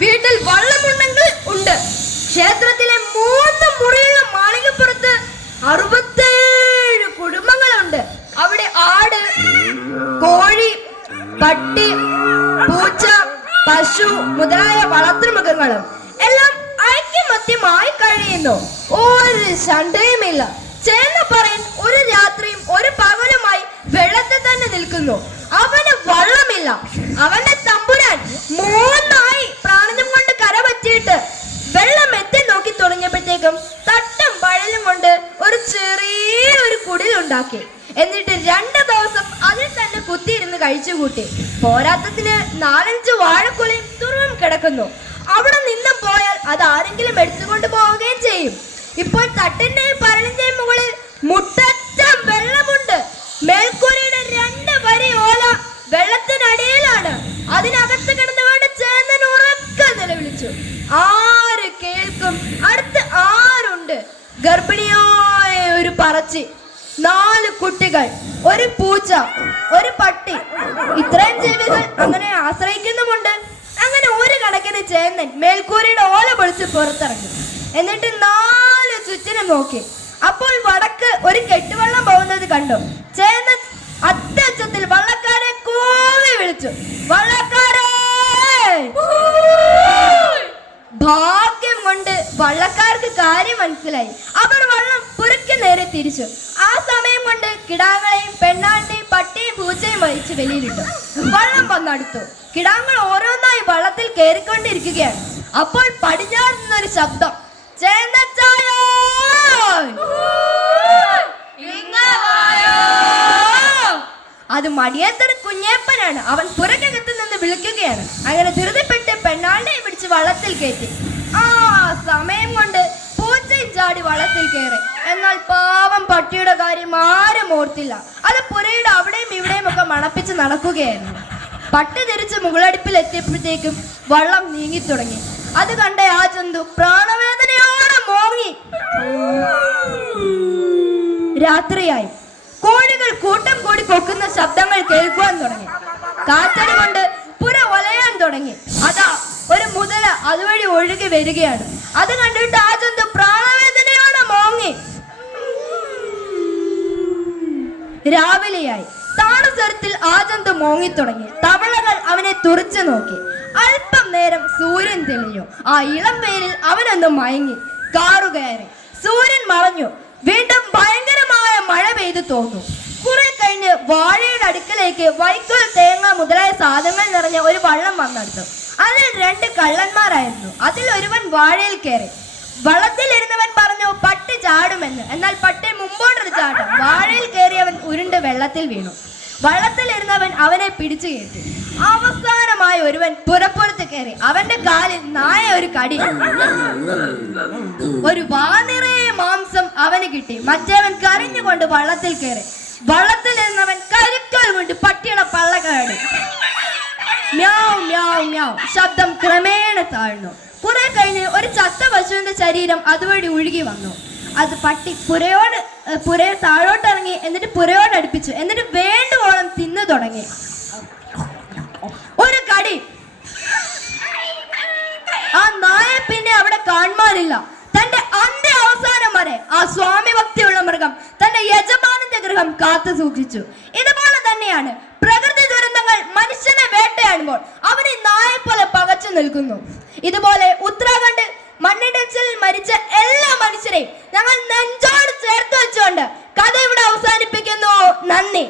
വീട്ടിൽ വള്ളമുണ്ടെങ്കിൽ ഉണ്ട്. ക്ഷേത്രത്തിലെ 3 മുറിയുള്ള മാളികപ്പുറത്ത് 67 കുടുംബങ്ങളുണ്ട്. അവിടെ ആട്, കോഴി, പട്ടി, പൂച്ച, പശു മുതലായ വളർത്തുമൃഗങ്ങളും എല്ലാം ഐക്യമത്യമായി കഴിയുന്നു. ഒരു ശണ്ടയുമില്ല. ചേന്നപ്പറയൻ ഒരു രാത്രിയും ഒരു പകലുമായി വെള്ളത്തിൽ തന്നെ നിൽക്കുന്നു. അവന് വള്ളമില്ല. അവന്റെ തമ്പുരാൻ 3 പ്രാണനും കൊണ്ട് കരപറ്റിയിട്ട് വെള്ളം എത്തി നോക്കി തുടങ്ങിയപ്പോഴത്തേക്കും തട്ടും പഴലും കൊണ്ട് ഒരു ചെറിയൊരു കുടിലുണ്ടാക്കി. എന്നിട്ട് 2 ദിവസം അതിൽ തന്നെ കുത്തിയിരുന്ന് കഴിച്ചുകൂട്ടി. പോരാത്തത്തിന് 4-5 വാഴക്കുലയും തുറവും കിടക്കുന്നു. അവിടെ നിന്നും പോയാൽ അത് ആരെങ്കിലും എടുത്തുകൊണ്ട് പോവുകയും ചെയ്യും. ഇപ്പോൾ തട്ടിന്റെയും പരലിന്റെയും മുകളിൽ മുട്ടറ്റം വെള്ളമുണ്ട്. മേൽക്കൂരയുടെ 2 വരി ഓല വെള്ളത്തിനടിയിലാണ്. അതിനകത്ത് കിടന്നുകൊണ്ട് ചേന്നൻ ഉറക്കെ നിലവിളിച്ചു. ആര് കേൾക്കും? അടുത്ത് ആരുണ്ട്? ഗർഭിണിയായ ഒരു പറച്ചി, 4 കുട്ടികൾ, ഒരു പൂച്ച, ഒരു പട്ടി, ഇത്രയും ജീവികൾ അങ്ങനെ ആശ്രയിക്കുന്നുമുണ്ട്. അങ്ങനെ ഒരു കണക്കിന് ചേന്നൻ മേൽക്കൂരയുടെ ഓല പൊളിച്ച് പുറത്തിറങ്ങി. എന്നിട്ട് 4 ചുറ്റിനും നോക്കി. അപ്പോൾ വടക്ക് ഒരു കെട്ടുവള്ളം പോകുന്നത് കണ്ടു. ചേന്നൻ അത്യുച്ചത്തിൽ വള്ളക്കാരെ കൂവി വിളിച്ചു. വള്ളക്കാരെ! ഭാഗ്യം കൊണ്ട് വള്ളക്കാർക്ക് കാര്യം മനസ്സിലായി. അവർ വള്ളം പുറയ്ക്ക് നേരെ തിരിച്ചു. ആ സമയം കൊണ്ട് കിടാങ്ങളെയും പെണ്ണാളിനെയും പട്ടിയും പൂച്ചയും വഹിച്ച് വെളിയിലിട്ടു. വള്ളം വന്നടുത്തു. കിടാങ്ങൾ ഓരോന്നായി വള്ളത്തിൽ കയറിക്കൊണ്ടിരിക്കുകയാണ്. അപ്പോൾ പടിഞ്ഞാറ് നിന്നൊരു ശബ്ദം, ചേന്നച്ചായോ! അത് മടിയത്തൊരു കുഞ്ഞേപ്പനാണ്. അവൻ പുറകകത്ത് നിന്ന് വിളിക്കുകയാണ്. അങ്ങനെ ധൃതിപ്പെട്ട് പെണ്ണാളിനെ പിടിച്ച് വള്ളത്തിൽ കയറ്റി. ആ സമയം കൊണ്ട് പൂച്ചയും ചാടി വള്ളത്തിൽ കയറി. എന്നാൽ പാവം പട്ടിയുടെ കാര്യം ആരും ഓർത്തില്ല. അത് പുരയുടെ അവിടെയും ഇവിടെയും ഒക്കെ മണപ്പിച്ച് നടക്കുകയായിരുന്നു. പട്ടി തിരിച്ച് മുകളടുപ്പിൽ എത്തിയപ്പോഴത്തേക്കും വള്ളം നീങ്ങിത്തുടങ്ങി. അത് കണ്ട ആ ജന്തു പ്രാണവേദനയോടെ മോങ്ങി. രാത്രിയായി. കോഴികൾ കൂട്ടം കൂടി കൊക്കുന്ന ശബ്ദങ്ങൾ കേൾക്കുവാൻ തുടങ്ങി. കാറ്റടി കൊണ്ട് പുര ഒലയാൻ തുടങ്ങി. അതാ ഒരു മുതല അതുവഴി ഒഴുകി വരികയാണ്. അത് കണ്ടിട്ട് ആ ജന്തു പ്രാണവേദനയോടെ മോങ്ങി. രാവിലെയായി. താണസ്വരത്തിൽ ആ ജന്തു മോങ്ങിത്തുടങ്ങി. തവളകൾ അവനെ തുറിച്ചു നോക്കി. അല്പം നേരം സൂര്യൻ തെളിഞ്ഞു. ആ ഇളം വെയിലിൽ അവനൊന്ന് മയങ്ങി. കാറുകയറി. സൂര്യൻ മറഞ്ഞു. വീണ്ടും ഭയങ്കരമായ മഴ പെയ്തു തോന്നു. കുറെ കഴിഞ്ഞ് വാഴയുടെ അടുക്കലേക്ക് വൈക്കോൽ, തേങ്ങ മുതലായ സാധനങ്ങൾ നിറഞ്ഞ ഒരു വള്ളം വന്നെടുത്തു. അതിൽ 2 കള്ളന്മാരായിരുന്നു. അതിൽ ഒരുവൻ വാഴയിൽ കയറി. വള്ളത്തിലിരുന്നവൻ പറഞ്ഞു പട്ടി ചാടുമെന്ന്. എന്നാൽ പട്ടി മുമ്പോട്ടൊരു ചാട്ടം. വാഴയിൽ കയറിയവൻ ഉരുണ്ട് വെള്ളത്തിൽ വീണു. വള്ളത്തിലിരുന്നവൻ അവനെ പിടിച്ചു കയറ്റി. അവസാനമായ ഒരുവൻ പുറപ്പുറത്ത് കയറി. അവന്റെ കാലിൽ നായ ഒരു കടി. ഒരു വാ നിറയെ മാംസം അവന് കിട്ടി. മറ്റേവൻ കരഞ്ഞുകൊണ്ട് വള്ളത്തിൽ കയറി. വള്ളത്തിലിരുന്നവൻ കരുക്കൽ കൊണ്ട് പട്ടിയുടെ പള്ള കയറി. മ്യാവ് മ്യാവ് മ്യാവ് ശബ്ദം ക്രമേണ താഴ്ന്നു. കുറെ കഴിഞ്ഞ് ഒരു ചത്ത പശുവിന്റെ ശരീരം അതുവഴി ഒഴുകി വന്നു. അത് പട്ടി പുരയെ താഴോട്ടിറങ്ങി. എന്നിട്ട് പുരയോട് അടുപ്പിച്ചു. എന്നിട്ട് വേണ്ടുവോളം തിന്നു തുടങ്ങി. ഒരു കടി. ആ നായ പിന്നെ അവിടെ കാണുവാനില്ല. തന്റെ അന്ത്യ അവസാനം വരെ ആ സ്വാമി ഭക്തിയുള്ള മൃഗം തന്റെ യജമാനന്റെ ഗൃഹം കാത്തു സൂക്ഷിച്ചു. ഇതുപോലെ തന്നെയാണ് പ്രകൃതി ദുരന്തങ്ങൾ മനുഷ്യനെ വേട്ടയാടുമ്പോൾ അവന് നായെ പോലെ പകച്ചു നിൽക്കുന്നു. ഇതുപോലെ ഉത്തരാഖണ്ഡിൽ മണ്ണിടിച്ചിലിൽ മരിച്ച എല്ലാ മനുഷ്യരെയും ഞങ്ങൾ നെഞ്ചോട് ചേർത്ത് വെച്ചുകൊണ്ട് കഥ ഇവിടെ അവസാനിപ്പിക്കുന്നു. നന്ദി.